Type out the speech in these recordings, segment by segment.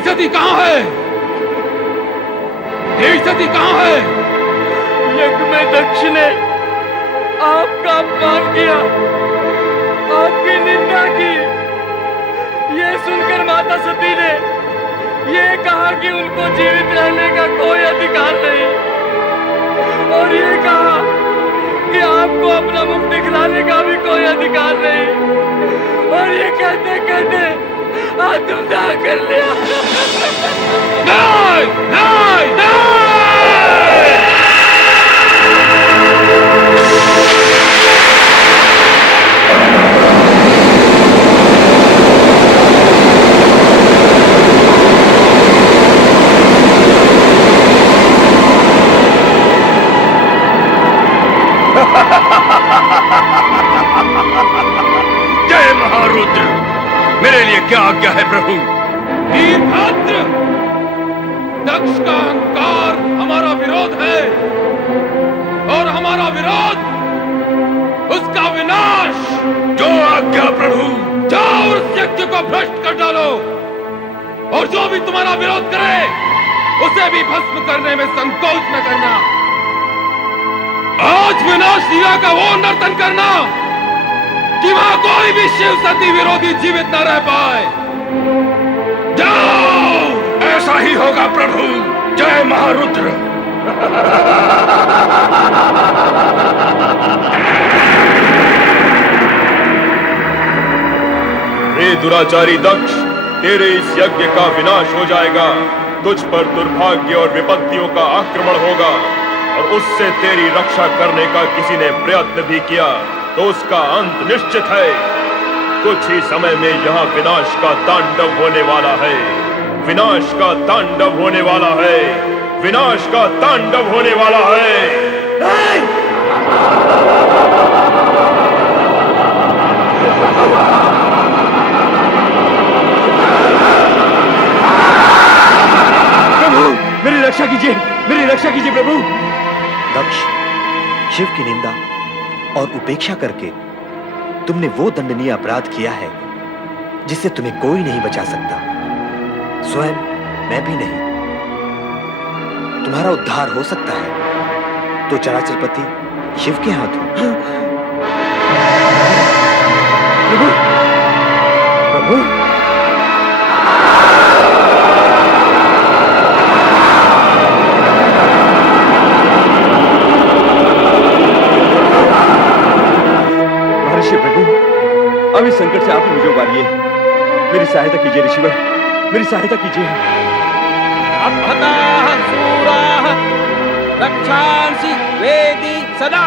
देवी सती कहाँ है? देवी सती कहाँ है? यज्ञ में दक्ष ने आपका अपमान किया, आपकी निंदा की। ये सुनकर माता सती ने ये कहा कि उनको जीवित रहने का कोई अधिकार नहीं, और ये कहा कि आपको अपना मुख दिखलाने का भी कोई अधिकार नहीं। और ये कहते कहते आत्मदाह कर लिया। नहीं, नहीं, नहीं! जय महारुद्र, मेरे लिए क्या आज्ञा है प्रभु? वीरभद्र, दक्ष का अहंकार हमारा विरोध है, और हमारा विरोध उसका विनाश। जो आज्ञा प्रभु। जाओ उस यज्ञ को भ्रष्ट कर डालो, और जो भी तुम्हारा विरोध करे उसे भी भस्म करने में संकोच न करना। आज विनाश लीला का वो नर्तन करना कि वहां कोई भी शिव सती विरोधी जीवित न रह पाए। जाओ! ऐसा ही होगा प्रभु। जय महारुद्र। हे दुराचारी दक्ष, तेरे इस यज्ञ का विनाश हो जाएगा। तुझ पर दुर्भाग्य और विपत्तियों का आक्रमण होगा, और उससे तेरी रक्षा करने का किसी ने प्रयत्न भी किया तो उसका अंत निश्चित है। कुछ ही समय में यहाँ विनाश का तांडव होने वाला है। विनाश का तांडव होने वाला है। विनाश का तांडव होने वाला है। प्रभु, मेरी रक्षा कीजिए, मेरी रक्षा कीजिए प्रभु। दक्ष, शिव की निंदा और उपेक्षा करके तुमने वो दंडनीय अपराध किया है जिससे तुम्हें कोई नहीं बचा सकता, स्वयं मैं भी नहीं। तुम्हारा उद्धार हो सकता है तो चराचरपति शिव के हाथ हो। प्रभु, प्रभु, अब इस संकट से आप ही मुझे उबारिए। मेरी सहायता कीजिए ऋषिवर, मेरी सहायता कीजिए। अपहताः शूराः रक्षांसि वेदी सदा।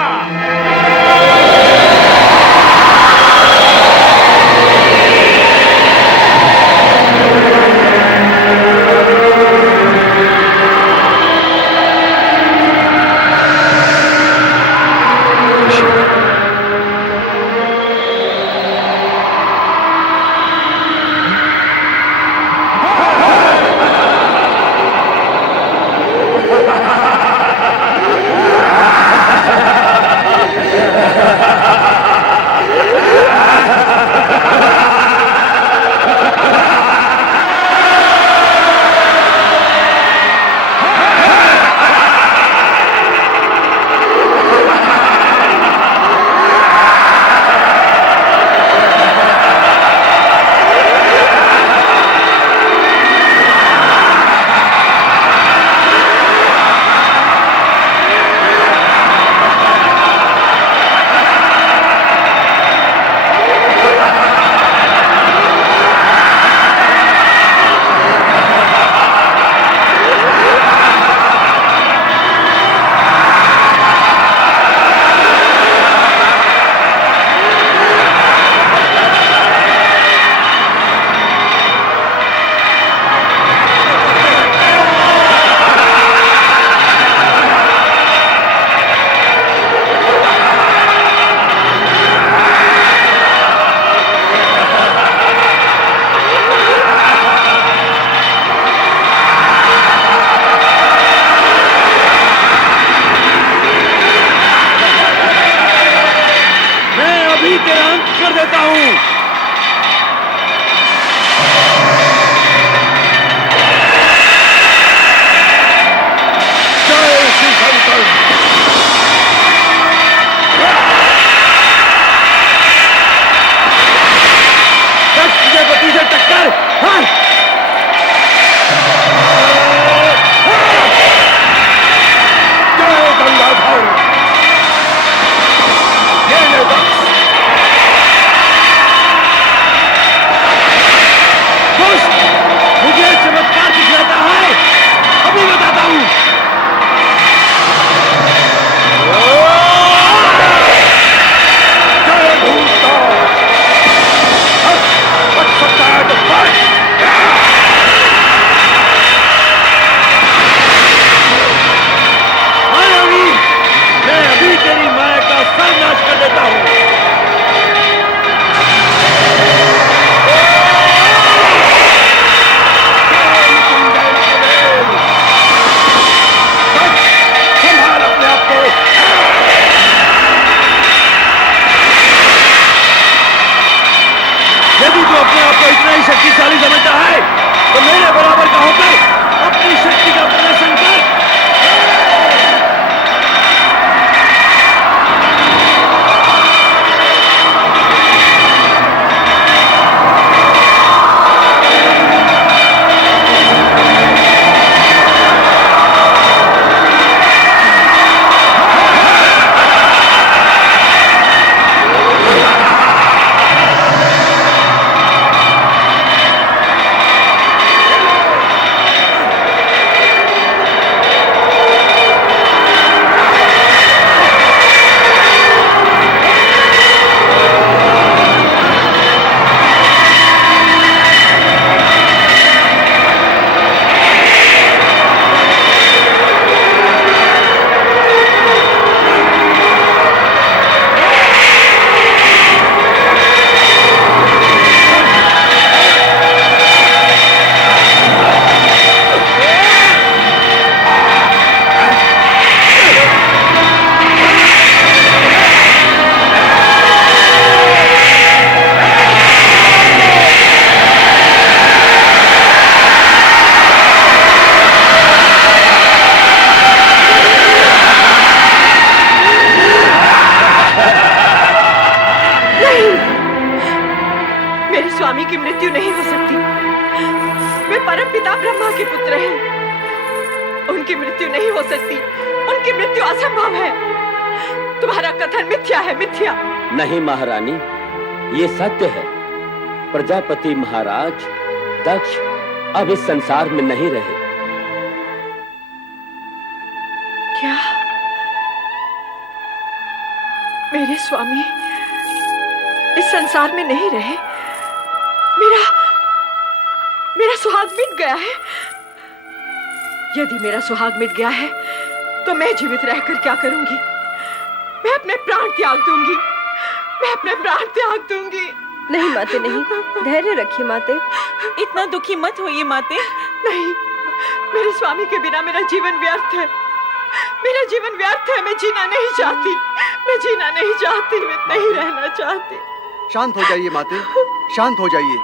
परमपिता ब्रह्मा के पुत्र हैं। उनकी मृत्यु नहीं हो सकती, उनकी मृत्यु असंभव है। तुम्हारा कथन मिथ्या है, मिथ्या। नहीं महारानी, ये सत्य है। प्रजापति महाराज दक्ष अब इस संसार में नहीं रहे। क्या मेरे स्वामी इस संसार में नहीं रहे? मेरा सुहाग मिट गया है। यदि मेरा सुहाग मिट गया है तो मैं जीवित रहकर क्या करूंगी? मैं अपने प्राण त्याग दूंगी, मैं अपने प्राण त्याग दूंगी। नहीं माते, नहीं, धैर्य रखिए माते। इतना दुखी मत होइए माते। नहीं, मेरे स्वामी के बिना मेरा जीवन व्यर्थ है, मेरा जीवन व्यर्थ है। मैं जीना नहीं चाहती, मैं जीना नहीं चाहती, मैं नहीं रहना चाहती। शांत हो जाइए माते, शांत हो जाइए।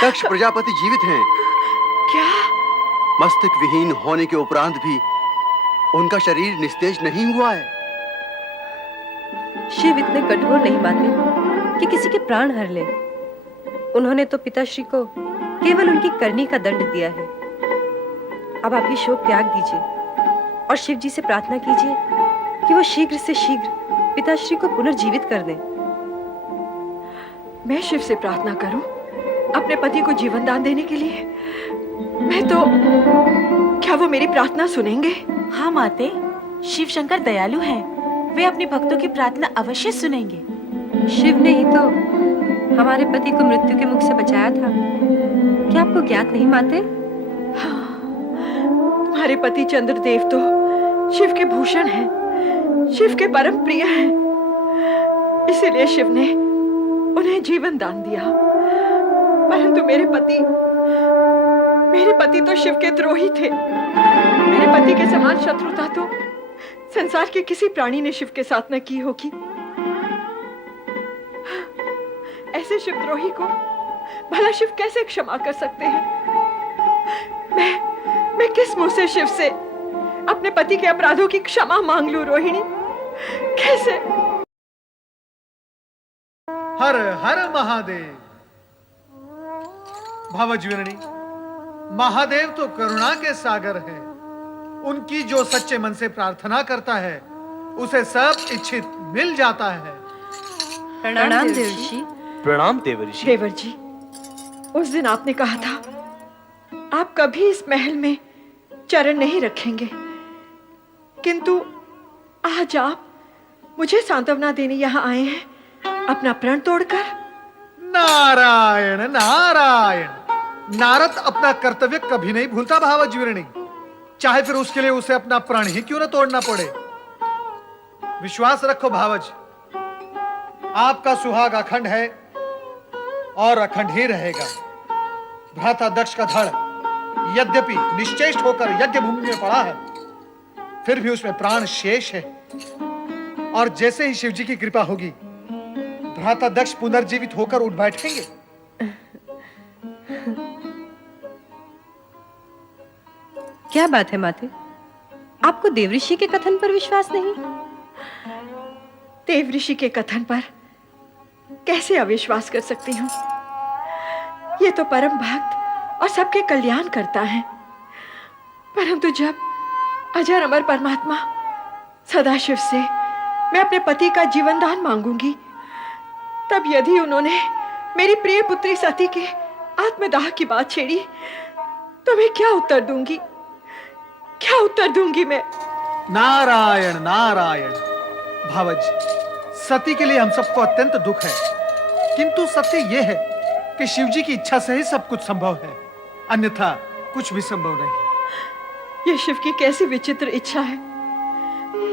दक्ष प्रजापति जीवित हैं। क्या? मस्तक विहीन होने के उपरांत भी उनका शरीर निस्तेज नहीं हुआ है। शिव इतने कठोर नहीं माते कि किसी के प्राण हर ले। उन्होंने तो पिताश्री को केवल उनकी करनी का दंड दिया है। अब आप ये शोक त्याग दीजिए और शिव जी से प्रार्थना कीजिए कि वो शीघ्र से शीघ्र पिताश्री को पुनर्जीवित कर दें। मैं शिव से प्रार्थना करूं अपने पति को जीवन दान देने के लिए? मैं तो, क्या वो मेरी प्रार्थना सुनेंगे? हाँ माते, शिव शंकर दयालु हैं, वे अपने भक्तों की प्रार्थना अवश्य सुनेंगे। शिव ने ही तो हमारे पति को मृत्यु के मुख से बचाया था। क्या आपको ज्ञात नहीं माते? हाँ, तुम्हारे पति चंद्रदेव तो शिव के भूषण हैं, शिव के परम प्रिय हैं। इसीलिए शिव ने उन्हें जीवन दान दिया। परंतु मेरे पति तो शिव के द्रोही थे। मेरे पति के समान शत्रुता तो संसार के किसी प्राणी ने शिव के साथ न की होगी। ऐसे शिवद्रोही को भला शिव कैसे क्षमा कर सकते हैं? मैं किस मुंह से शिव से अपने पति के अपराधों की क्षमा मांग लूं रोहिणी? कैसे? हर हर महादेव। भावज्वीरणी, महादेव तो करुणा के सागर है। उनकी जो सच्चे मन से प्रार्थना करता है उसे सब इच्छित मिल जाता है। प्रणाम देवर्षि। प्रणाम देवर्षि। देवर जी, उस दिन आपने कहा था आप कभी इस महल में चरण नहीं रखेंगे, किंतु आज आप मुझे सांत्वना देने यहाँ आए हैं अपना प्रण तोड़कर। नारायण नारायण। नारद अपना कर्तव्य कभी नहीं भूलता भावज्वीरणी, चाहे फिर उसके लिए उसे अपना प्राण ही क्यों न तोड़ना पड़े। विश्वास रखो भावज, आपका सुहाग अखंड है और अखंड ही रहेगा। भ्राता दक्ष का धड़ यद्यपि निश्चेष्ट होकर यज्ञ भूमि में पड़ा है, फिर भी उसमें प्राण शेष है। और जैसे ही शिवजी की कृपा होगी, भ्राता दक्ष पुनर्जीवित होकर उठ बैठेंगे। क्या बात है माते, आपको देवऋषि के कथन पर विश्वास नहीं? देवऋषि के कथन पर कैसे अविश्वास कर सकती हूँ? ये तो परम भक्त और सबके कल्याण करता है। परंतु जब अजर अमर परमात्मा सदाशिव से मैं अपने पति का जीवन दान मांगूंगी, तब यदि उन्होंने मेरी प्रिय पुत्री सती के आत्मदाह की बात छेड़ी, तो मैं क्या उत्तर दूंगी? क्या उत्तर दूंगी मैं? नारायण नारायण। भावज, सती के लिए हम सबको अत्यंत दुख है, किंतु सत्य यह है कि शिवजी की इच्छा से ही सब कुछ संभव है, अन्यथा कुछ भी संभव नहीं। यह शिव की कैसी विचित्र इच्छा है,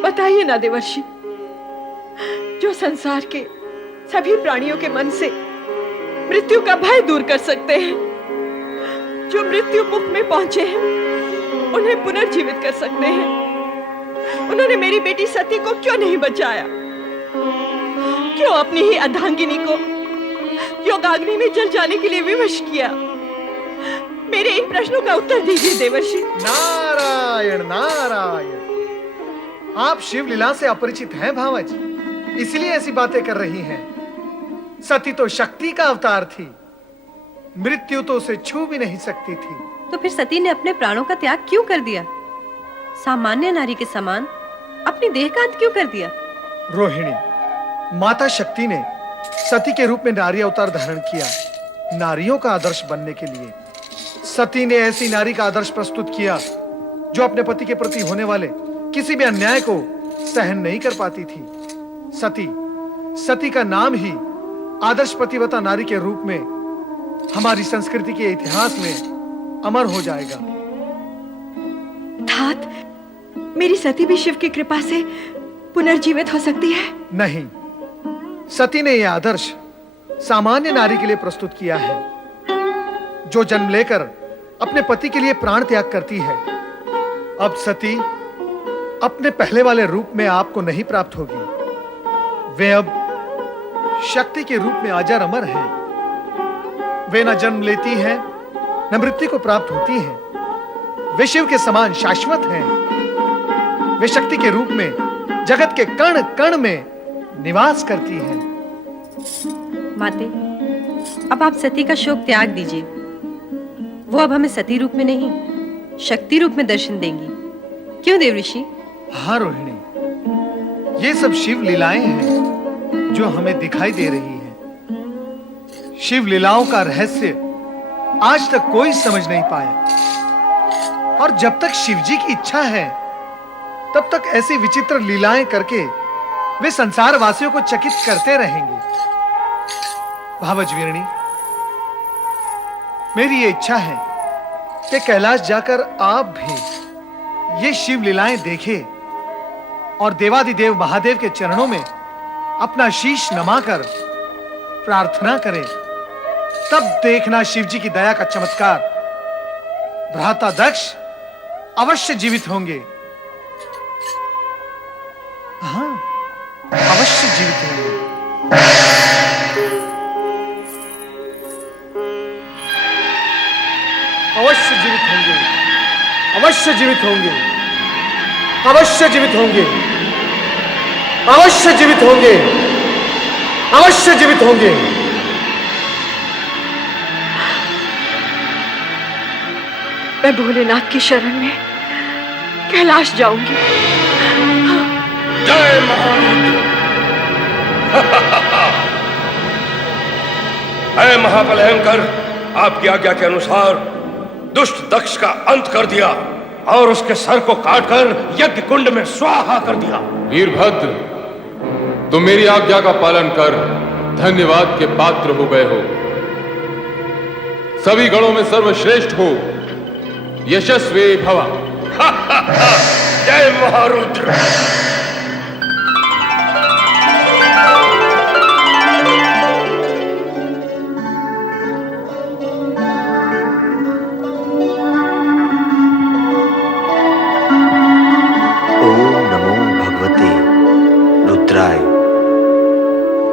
बताइए ना देवर्षि। जो संसार के सभी प्राणियों के मन से मृत्यु का भय दूर कर सकते हैं, जो मृत्यु मुख में पहुंचे हैं उन्हें पुनर्जीवित कर सकते हैं, उन्होंने मेरी बेटी सती को क्यों नहीं बचाया? क्यों अपनी ही अर्धांगिनी को योगाग्नि में जल जाने के लिए विवश किया? मेरे इन प्रश्नों का उत्तर दीजिए देवर्षि। नारायण नारायण। आप शिव लीला से अपरिचित हैं भावज, इसलिए ऐसी बातें कर रही हैं। सती तो शक्ति का अवतार थी, मृत्यु तो उसे छू भी नहीं सकती थी। तो फिर सती ने अपने प्राणों का त्याग क्यों कर दिया? सामान्य नारी के समान अपनी देह का अंत क्यों कर दिया? रोहिणी, माता शक्ति ने सती के रूप में नारी अवतार धारण किया, नारियों का आदर्श बनने के लिए। सती ने ऐसी नारी का आदर्श प्रस्तुत किया जो अपने पति के प्रति होने वाले किसी भी अन्याय को सहन नहीं कर पाती थी। सती का नाम ही आदर्श पतिव्रता नारी के रूप में हमारी संस्कृति के इतिहास में अमर हो जाएगा। तात, मेरी सती भी शिव की कृपा से पुनर्जीवित हो सकती है? नहीं, सती ने यह आदर्श सामान्य नारी के लिए प्रस्तुत किया है, जो जन्म लेकर अपने पति के लिए प्राण त्याग करती है। अब सती अपने पहले वाले रूप में आपको नहीं प्राप्त होगी। वे अब शक्ति के रूप में अजर अमर हैं। वे न जन्म लेती हैं, न मृत्यु को प्राप्त होती हैं। वे शिव के समान शाश्वत हैं। वे शक्ति के रूप में जगत के कण कण में निवास करती हैं। माते, अब आप सती का शोक त्याग दीजिए। वो अब हमें सती रूप में नहीं, शक्ति रूप में दर्शन देंगी। क्यों देवऋषि? हाँ रोहिणी, ये सब शिव लीलाएं हैं जो हमें दिखाई दे रही हैं। शिव लीलाओं का रहस्य आज तक कोई समझ नहीं पाया, और जब तक शिव जी की इच्छा है तब तक ऐसी विचित्र लीलाएं करके वे संसार वासियों को चकित करते रहेंगे। भावजवीरणी, मेरी ये इच्छा है कि कैलाश जाकर आप भी ये शिव लीलाएं देखें और देवादिदेव महादेव के चरणों में अपना शीश नमाकर प्रार्थना करें। तब देखना शिव जी की दया का चमत्कार। भ्राता दक्ष अवश्य जीवित होंगे। हाँ, अवश्य जीवित होंगे। अवश्य जीवित होंगे। अवश्य जीवित होंगे। अवश्य जीवित होंगे। अवश्य जीवित होंगे। अवश्य जीवित होंगे। मैं भोलेनाथ की शरण में कैलाश जाऊंगी। जय महारुद्र। है महाबलयंकर, आपकी आज्ञा के अनुसार दुष्ट दक्ष का अंत कर दिया और उसके सर को काटकर यज्ञ कुंड में स्वाहा कर दिया। वीरभद्र, तुम मेरी आज्ञा का पालन कर धन्यवाद के पात्र हो गए हो। सभी गणों में सर्वश्रेष्ठ हो, यशस्वी भव। जय महारुद्र।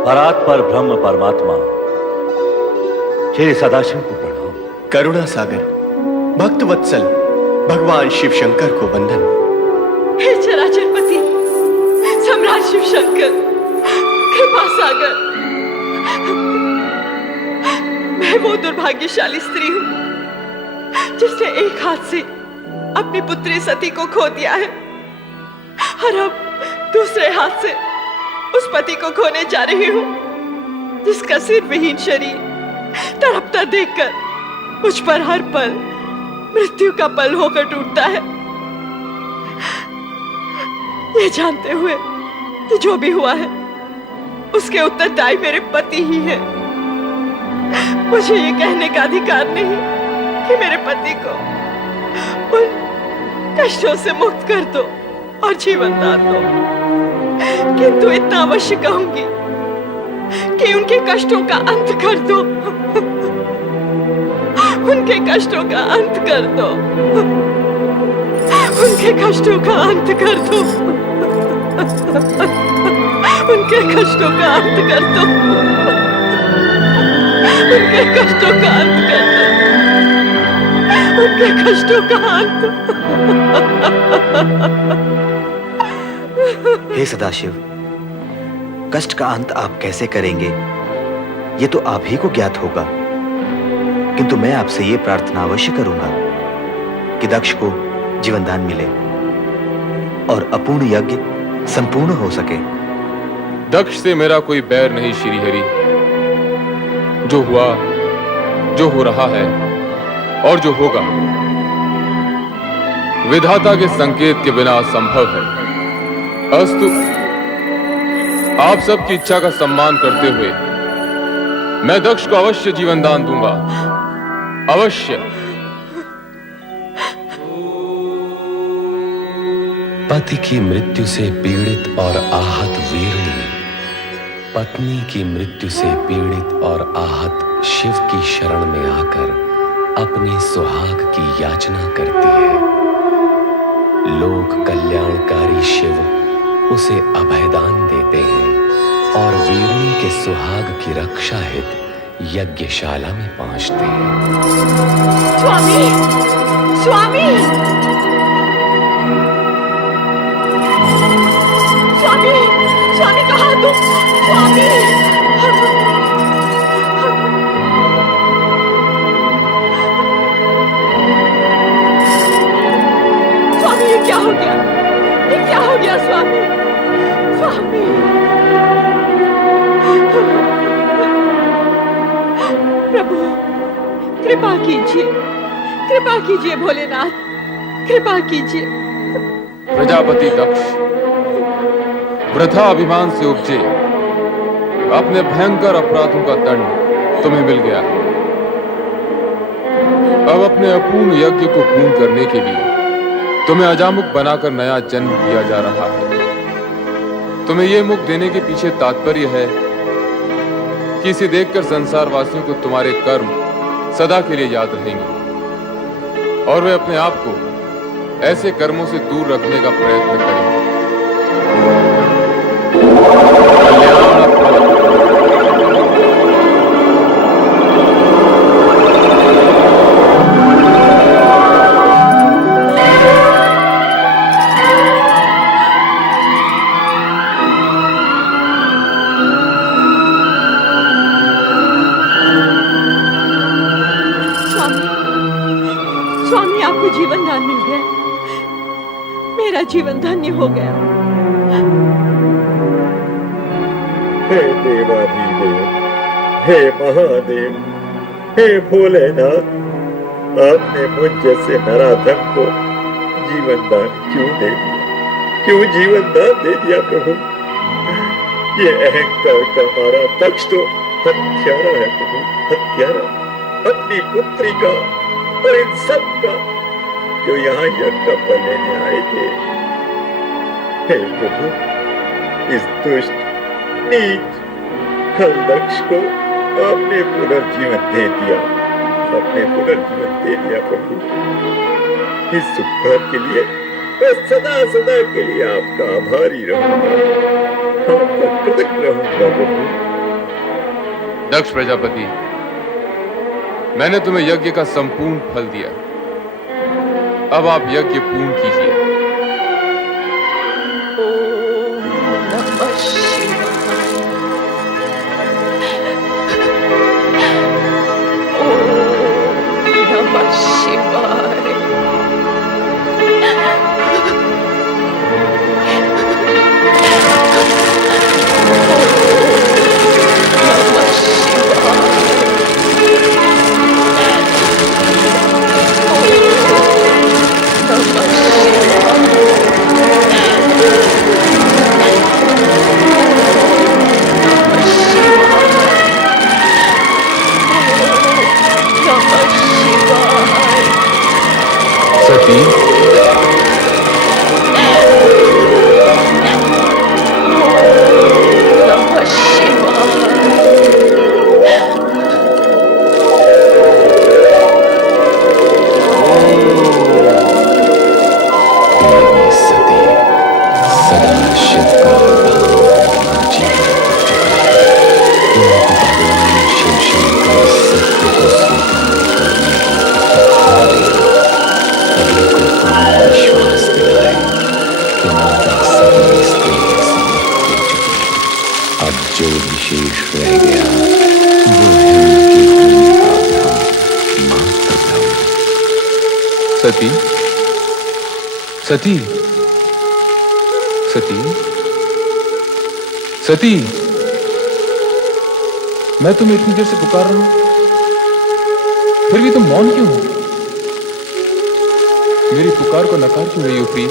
परात्पर ब्रह्म परमात्मा श्री सदाशिव को प्रणाम। करुणा सागर भक्त वत्सल भगवान शिव शंकर को वंदन। हे चराचरपति सम्राट शिव शंकर, कृपा सागर, मैं वो दुर्भाग्यशाली स्त्री हूँ जिसने एक हाथ से अपनी पुत्री सती को खो दिया है और अब दूसरे हाथ से उस पति को खोने जा रही हूँ जिसका सिर विहीन शरीर तड़पता देखकर मुझ पर हर पल मृत्यु का पल होकर टूटता है। ये जानते हुए कि जो भी हुआ है उसके उत्तरदायी मेरे पति ही है, मुझे ये कहने का अधिकार नहीं कि मेरे पति को उन कष्टों से मुक्त कर दो और जीवन दान दो, किंतु इतना अवश्य कहूंगी कि उनके कष्टों का अंत कर दो। उनके कष्टों का अंत कर दो। उनके कष्टों का अंत कर दो। उनके कष्टों का अंत कर दो। उनके कष्टों का अंत कर दो। उनके कष्टों का अंत। हे सदाशिव, कष्ट का अंत आप कैसे करेंगे ये तो आप ही को ज्ञात होगा, किंतु मैं आपसे यह प्रार्थना अवश्य करूंगा कि दक्ष को जीवन दान मिले और अपूर्ण यज्ञ संपूर्ण हो सके। दक्ष से मेरा कोई बैर नहीं श्री हरि। जो हुआ, जो हो रहा है और जो होगा विधाता के संकेत के बिना असंभव है। अस्तु, आप सबकी इच्छा का सम्मान करते हुए मैं दक्ष को अवश्य जीवन दान दूंगा, अवश्य। पति की मृत्यु से पीड़ित और आहत वीरणी पत्नी की मृत्यु से पीड़ित और आहत शिव की शरण में आकर अपने सुहाग की याचना करती है। लोक कल्याणकारी शिव उसे अभयदान देते हैं और वीरणी के सुहाग की रक्षा हेतु यज्ञशाला में पहुंचते हैं। स्वामी, स्वामी, स्वामी, स्वामी कहाँ तुम? स्वामी, स्वामी ये क्या हो गया? ये क्या हो गया स्वामी? स्वामी, प्रभु कृपा कीजिए, कृपा कीजिए भोलेनाथ, कृपा कीजिए। प्रजापति दक्ष वृथा अभिमान से उपजे अपने भयंकर अपराधों का दंड तुम्हें मिल गया है। अब अपने अपूर्ण यज्ञ को पूर्ण करने के लिए तुम्हें अजामुख बनाकर नया जन्म दिया जा रहा है। तुम्हें यह मुख देने के पीछे तात्पर्य है कि इसे देखकर संसार वासियों को तुम्हारे कर्म सदा के लिए याद रहेंगे और वे अपने आप को ऐसे कर्मों से दूर रखने का प्रयत्न करेंगे। स्वामी आपको जीवन दान मिल गया, मेरा जीवन धन्य हो गया। हे देवाधिदेव, हे महादेव, हे भोलेनाथ, आपने मुझ जैसे नराधम को जीवन दान क्यों दे दिया? क्यों जीवन दान दे दिया प्रभु? ये अहंकार का मारा दक्ष तो हत्यारा है प्रभु, हत्यारा। अपनी पुत्री का और इन सब का जो यहाँ यज्ञ का फल लेने आए थे। हे प्रभु, इस दुष्ट नीच खल दक्ष को आपने पुनर्जीवन दे दिया, आपने पुनर्जीवन दे दिया प्रभु। इस उपकार के लिए मैं सदा सदा के लिए आपका आभारी रहूंगा, आपका कृतज्ञ रहूंगा प्रभु। दक्ष प्रजापति, मैंने तुम्हें यज्ञ का संपूर्ण फल दिया, अब आप यज्ञ पूर्ण कीजिए। सती, सती, सती, सती, मैं तुम्हें इतनी देर से पुकार रहा हूं, फिर भी तुम मौन क्यों हो? मेरी पुकार को नकार क्यों रही हो प्रिय?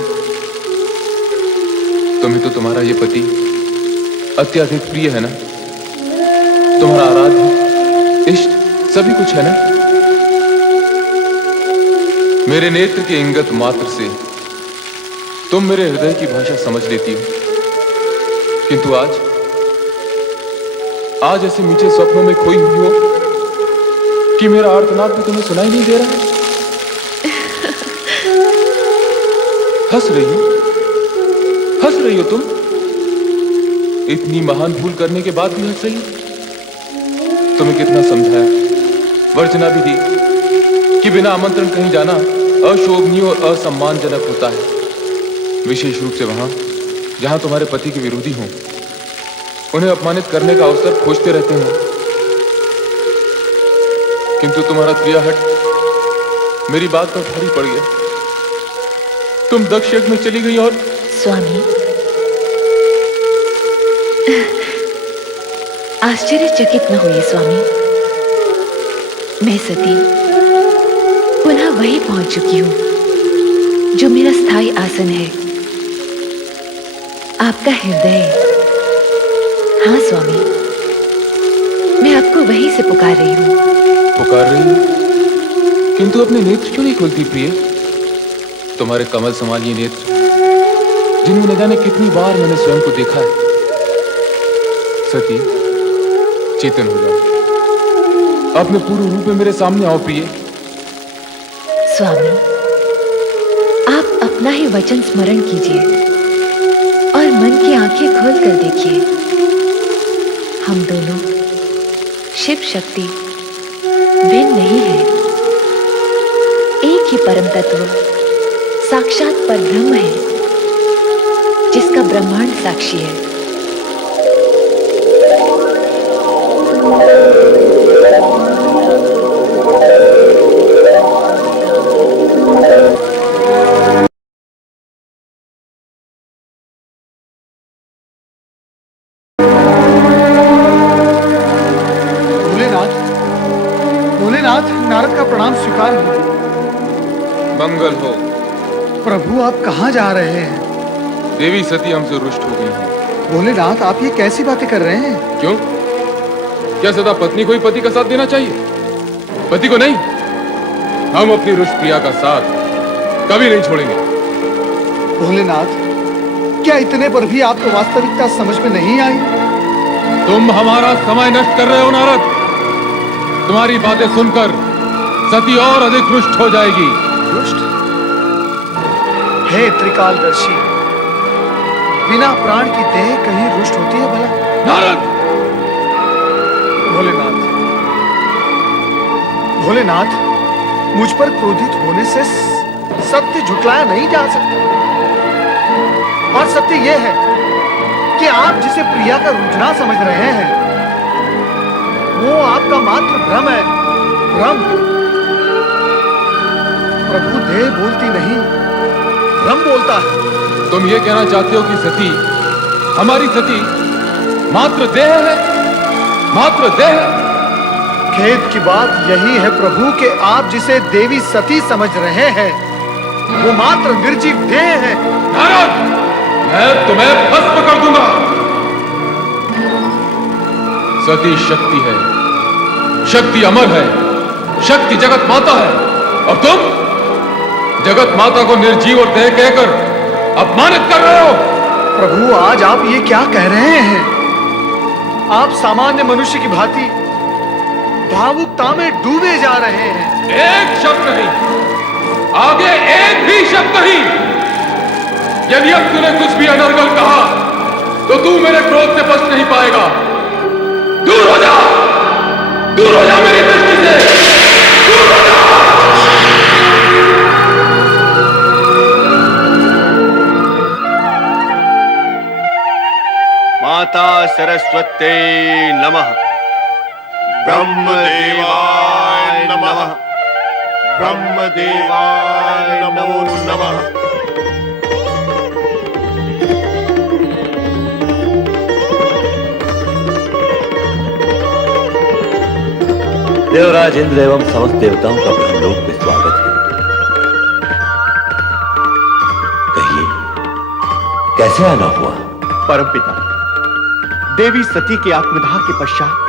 तुम्हें तो तुम्हारा ये पति अत्यधिक प्रिय है ना? तुम्हारा आराध्य इष्ट सभी कुछ है ना? मेरे नेत्र के इंगत मात्र से तुम मेरे हृदय की भाषा समझ लेती हो, किंतु आज ऐसे मीठे स्वप्नों में खोई हुई हो कि मेरा आर्तनाद भी तुम्हें सुनाई नहीं दे रहा है। हंस रही हो तुम? इतनी महान भूल करने के बाद भी हंस रही हो? तुम्हें कितना समझाया, वर्जना भी दी कि बिना आमंत्रण कहीं जाना अशोभनीय और असम्मानजनक होता है, विशेष रूप से वहां जहां तुम्हारे पति के विरोधी हों, उन्हें अपमानित करने का अवसर खोजते रहते हो। किंतु तुम्हारा क्रियाहट मेरी बात पर भारी पड़ गया। तुम दक्ष यज्ञ में चली गई और स्वामी, आश्चर्यचकित न होइए स्वामी। मैं सती पुनः वहीं पहुंच चुकी हूं जो मेरा स्थायी आसन है, आपका हृदय। हाँ स्वामी, मैं आपको वहीं से पुकार रही हूं। पुकार रही हूं, किंतु अपने नेत्र क्यों नहीं खोलती प्रिय? तुम्हारे कमल समान ये नेत्र, जिन्हें न जाने कितनी बार मैंने स्वयं को देखा है। सती, चेतन हो जाओ, अपने पूर्ण रूप में मेरे सामने आओ प्रिय। स्वामी, आप अपना ही वचन स्मरण कीजिए और मन की आंखें खोल कर देखिए। हम दोनों शिव शक्ति भिन्न नहीं है, एक ही परम तत्व साक्षात परब्रह्म है, जिसका ब्रह्मांड साक्षी है। भोलेनाथ, नारद का प्रणाम स्वीकार हो। मंगल हो। प्रभु, आप कहाँ जा रहे हैं? देवी सती हमसे रुष्ट हो गई है। भोलेनाथ, आप ये कैसी बातें कर रहे हैं? क्यों? क्या सदा पत्नी को ही पति का साथ देना चाहिए, पति को नहीं? हम अपनी रुष्ट प्रिया का साथ कभी नहीं छोड़ेंगे। भोलेनाथ, क्या इतने पर भी आपको वास्तविकता समझ में नहीं आई? तुम हमारा समय नष्ट कर रहे हो नारद। तुम्हारी बातें सुनकर सती और अधिक रुष्ट हो जाएगी। रुष्ट? हे त्रिकालदर्शी, बिना प्राण की देह कहीं रुष्ट होती है भला? नारद! भोलेनाथ, मुझ पर क्रोधित होने से सत्य झुटलाया नहीं जा सकता। और सत्य यह है कि आप जिसे प्रिया का रुझान समझ रहे हैं, वो आपका मात्र भ्रम है। भ्रम। प्रभु देह बोलती नहीं, भ्रम बोलता है। तुम ये कहना चाहते हो कि सती, हमारी सती मात्र देह है? मात्र देह? खेद की बात यही है प्रभु कि आप जिसे देवी सती समझ रहे हैं, वो मात्र निर्जीव देह है। नारद, मैं तुम्हें भस्म कर दूंगा। सती शक्ति है, शक्ति अमर है, शक्ति जगत माता है, और तुम जगत माता को निर्जीव और देह कहकर अपमानित कर रहे हो। प्रभु, आज आप ये क्या कह रहे हैं? आप सामान्य मनुष्य की भांति भावुकता में डूबे जा रहे हैं। एक शब्द नहीं, आगे एक भी शब्द नहीं। यदि अब तूने कुछ भी अनर्गल कहा तो तू मेरे क्रोध से बच नहीं पाएगा। दूर हो जा, दूर हो जा मेरी दृष्टि से, दूर हो जा। माता सरस्वते नमः। ब्रह्मदेवाय नमः। ब्रह्मदेवाय नमो नमः। देवराज इंद्र एवं समस्त देवताओं का ब्रह्मलोक में स्वागत है। कहिए, कैसे आना हुआ? परमपिता, देवी सती के आत्मदाह के पश्चात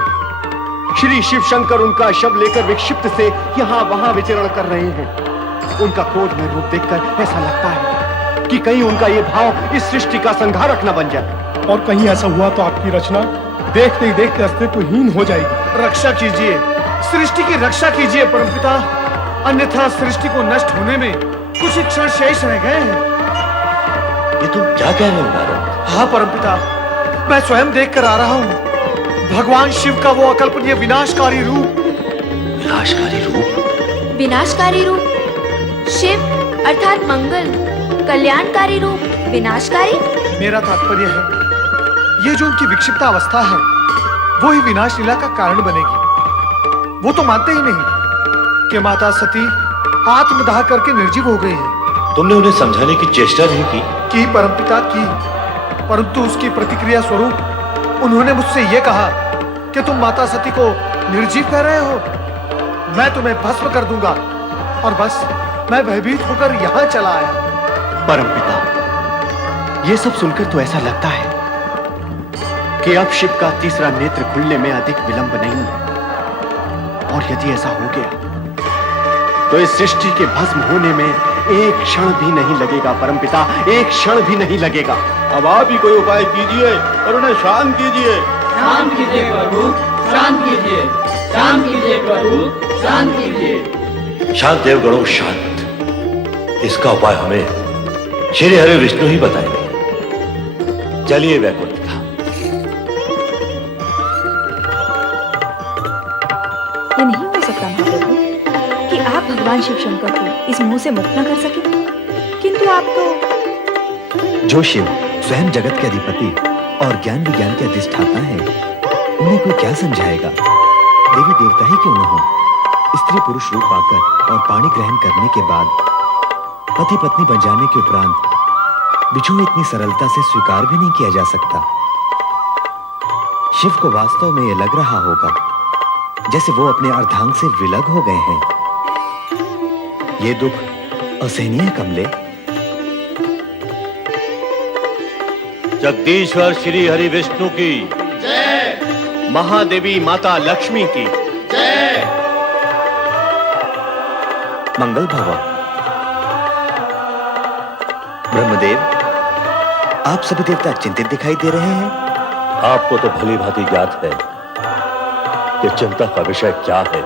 श्री शिव शंकर उनका शव लेकर विक्षिप्त से यहां वहां विचरण कर रहे हैं। उनका क्रोध में रूप देखकर ऐसा लगता है कि कहीं उनका ये भाव इस सृष्टि का संहारक न बन जाए। और कहीं ऐसा हुआ तो आपकी रचना देखते ही देखते अस्तित्वहीन हो जाएगी। रक्षा कीजिए, सृष्टि की रक्षा कीजिए परमपिता, अन्यथा सृष्टि को नष्ट होने में कुछ ही क्षण शेष रह गए हैं। ये तुम क्या कह रहे हो नारद? हाँ परमपिता, मैं स्वयं देख कर आ रहा हूँ भगवान शिव का वो अकल्पनीय विनाशकारी रूप। विनाशकारी रूप? विनाशकारी रूप? शिव अर्थात मंगल, कल्याणकारी रूप विनाशकारी? मेरा तात्पर्य है, ये जो उनकी विक्षिप्त अवस्था है वो ही विनाश लीला का कारण बनेगी। वो तो मानते ही नहीं कि माता सती आत्मदाह करके निर्जीव हो गई है। तुमने उन्हें समझाने की चेष्टा नहीं की? परमपिता की, परंतु उसकी प्रतिक्रिया स्वरूप उन्होंने मुझसे यह कहा कि तुम माता सती को निर्जीव कह रहे हो, मैं तुम्हें भस्म कर दूंगा। और बस मैं भयभीत होकर यहां चला आया। परमपिता, ये सब सुनकर तो ऐसा लगता है कि अब शिव का तीसरा नेत्र खुलने में अधिक विलंब नहीं है। और यदि ऐसा हो गया तो इस सृष्टि के भस्म होने में एक क्षण भी नहीं लगेगा परमपिता, एक क्षण भी नहीं लगेगा। अब आप ही कोई उपाय कीजिए और उन्हें शांत कीजिए। शांत कीजिए प्रभु, शांत कीजिए, शांत कीजिए प्रभु, शांत कीजिए। शांत देवगणों, शांत। इसका उपाय हमें श्री हरि विष्णु ही बताएंगे। चलिए वैकुंठ धाम। ये नहीं हो सकता महाप्रभु कि आप भगवान शिव शंकर को इस मोह से मुक्त न कर सके, किंतु आप तो जो शिव स्वयं जगत के अधिपति और ज्ञान विज्ञान के अधिष्ठाता है, उन्हें कोई क्या समझाएगा? देवी देवता ही क्यों न हो, स्त्री पुरुष रूप पाकर और पाणी ग्रहण करने के बाद पति पत्नी बन जाने के उपरांत बिछोह इतनी सरलता से स्वीकार भी नहीं किया जा सकता। शिव को वास्तव में यह लग रहा होगा जैसे वो अपने अर्धांग से विलग हो गए हैं। ये दुख असहनीय कमले। जगदीश्वर श्री हरि विष्णु की जय। महादेवी माता लक्ष्मी की जय। मंगल भवा। ब्रह्मदेव, आप सभी देवता चिंतित दिखाई दे रहे हैं। आपको तो भली भांति ज्ञात है कि चिंता का विषय क्या है।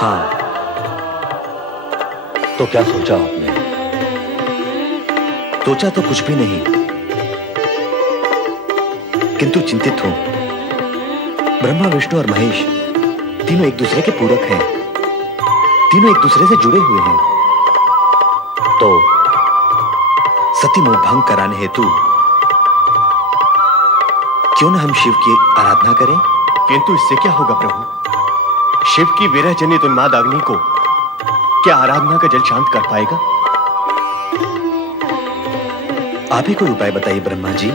हाँ, तो क्या सोचा आपने? सोचा तो कुछ भी नहीं, किंतु चिंतित हूं। ब्रह्मा, विष्णु और महेश तीनों एक दूसरे के पूरक हैं, तीनों एक दूसरे से जुड़े हुए हैं। तो सती मोह भंग कराने हेतु क्यों न हम शिव की आराधना करें? किंतु इससे क्या होगा प्रभु? शिव की विरह जनित उन्माद अग्नि को क्या आराधना का जल शांत कर पाएगा? आप ही कोई उपाय बताइए ब्रह्मा जी।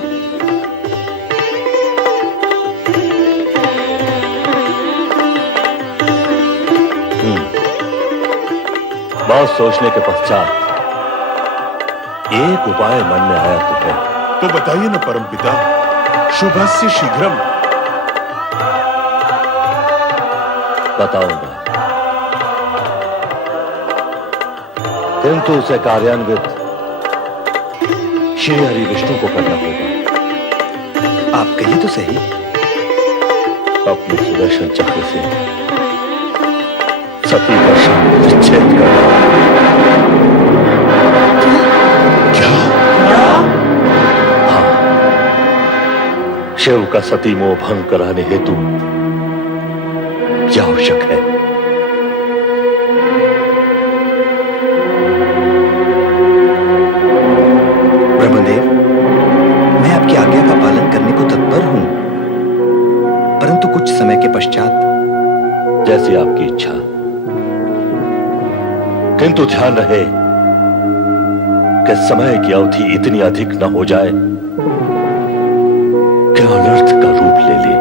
बहुत सोचने के पश्चात एक उपाय मन में आया तुम्हें। तो बताइए न परमपिता, शुभस्य शीघ्रम। बताऊंगा, किंतु उसे कार्यान्वित श्री हरि विष्णु को करना होगा। आप कहिए तो सही। अपने सुदर्शन चक्र से सती का शव विच्छेद करना। क्या? हाँ, शिव का सती मोह भंग कराने हेतु क्या आवश्यक है? ब्रह्मदेव, मैं आपकी आज्ञा का पालन करने को तत्पर हूं, परंतु कुछ समय के पश्चात। जैसी आपकी इच्छा। किंतु ध्यान रहे कि समय की अवधि इतनी अधिक न हो जाए कि अनर्थ का रूप ले ले।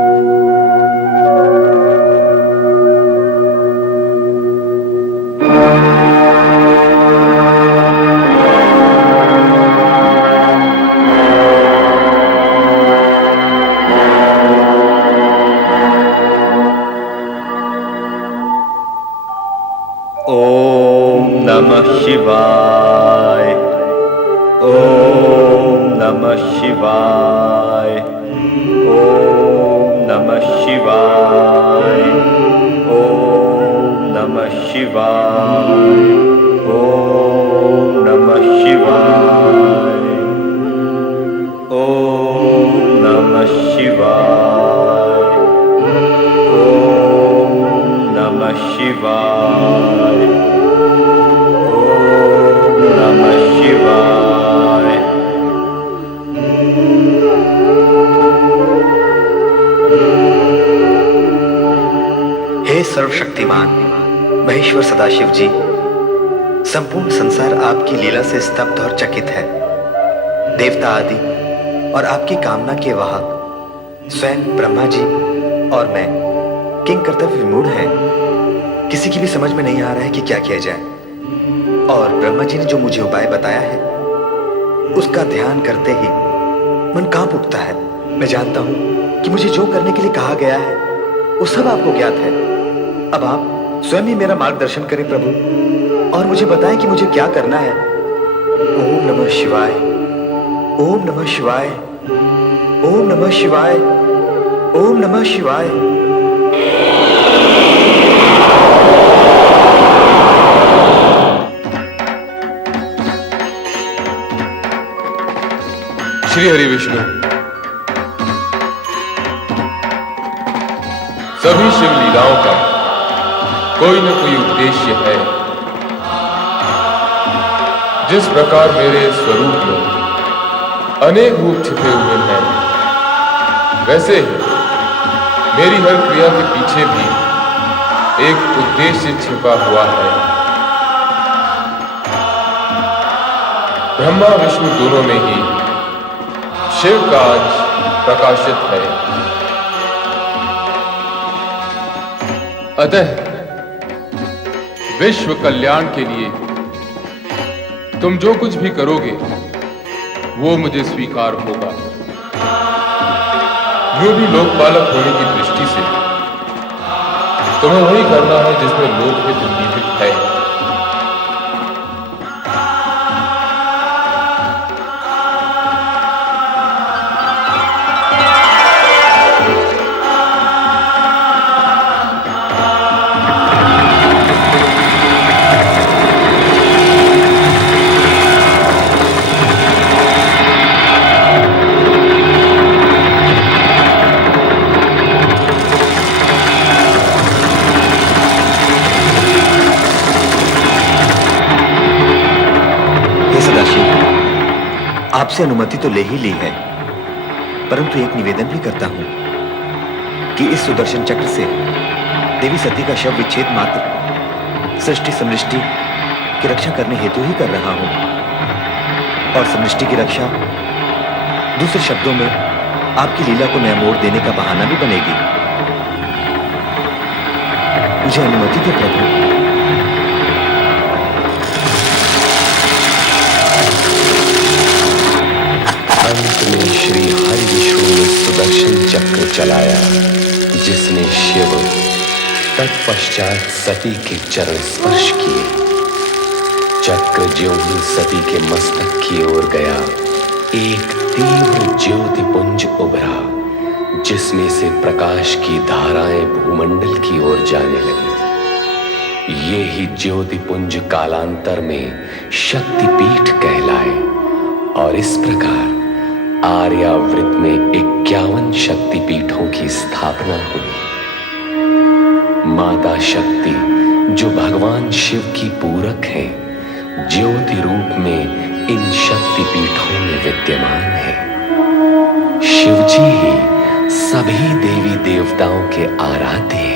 ओम नमः शिवाय। ओम नमः शिवाय। ओम नमः शिवाय। ओम नमः शिवाय। ओम नमः शिवाय। ओम नमः शिवाय। ओम नमः शिवाय। ओम नमः शिवाय। हे सर्वशक्तिमान महेश्वर सदाशिव जी, संपूर्ण संसार आपकी लीला से स्तब्ध और चकित है। देवता आदि और आपकी कामना के वाहक स्वयं ब्रह्मा जी और मैं किंग कर्तव्य विमूढ़ हैं। किसी की भी समझ में नहीं आ रहा है कि क्या किया जाए। और ब्रह्मा जी ने जो मुझे उपाय बताया है उसका ध्यान करते ही मन कांप उठता है। मैं जानता हूं कि मुझे जो करने के लिए कहा गया है वो सब आपको ज्ञात है। अब आप स्वयं ही मेरा मार्गदर्शन करें प्रभु और मुझे बताएं कि मुझे क्या करना है। ओम नमः शिवाय। ओम नमः शिवाय। ओम नमः शिवाय। ओम नमः शिवाय। श्री हरि विष्णु, सभी शिव लीलाओं का कोई न कोई उद्देश्य है। जिस प्रकार मेरे स्वरूप में अनेक रूप छिपे हुए हैं, वैसे ही मेरी हर क्रिया के पीछे भी एक उद्देश्य छिपा हुआ है। ब्रह्मा विष्णु दोनों में ही शिव का आज प्रकाशित है। अतः विश्व कल्याण के लिए तुम जो कुछ भी करोगे वो मुझे स्वीकार होगा। यूं भी लोकपालक होने की दृष्टि से तुम्हें वही करना है जिसमें लोकहित निहित है। आपसे अनुमति तो ले ही ली है, परंतु एक निवेदन भी करता हूं कि इस सुदर्शन चक्र से देवी सती का शव विच्छेद मात्र सृष्टि समृष्टि की रक्षा करने हेतु ही कर रहा हूं। और समृष्टि की रक्षा दूसरे शब्दों में आपकी लीला को नया मोड़ देने का बहाना भी बनेगी। मुझे अनुमति दे प्रभु। अंत में श्री हरि विष्णु ने सुदर्शन चक्र चलाया, जिसने शिव तत्पश्चात सती के चरण स्पर्श किए। चक्र ज्यों ही सती के मस्तक की ओर गया, एक तीव्र ज्योति पुंज उभरा, जिसमें से प्रकाश की धाराएं भूमंडल की ओर जाने लगी। ये ही ज्योति पुंज कालांतर में शक्तिपीठ कहलाए और इस प्रकार आर्यावृत में 51 शक्तिपीठों की स्थापना हुई। माता शक्ति, जो भगवान शिव की पूरक है, ज्योति रूप में इन शक्तिपीठों में विद्यमान है। शिवजी ही सभी देवी देवताओं के आराध्य हैं।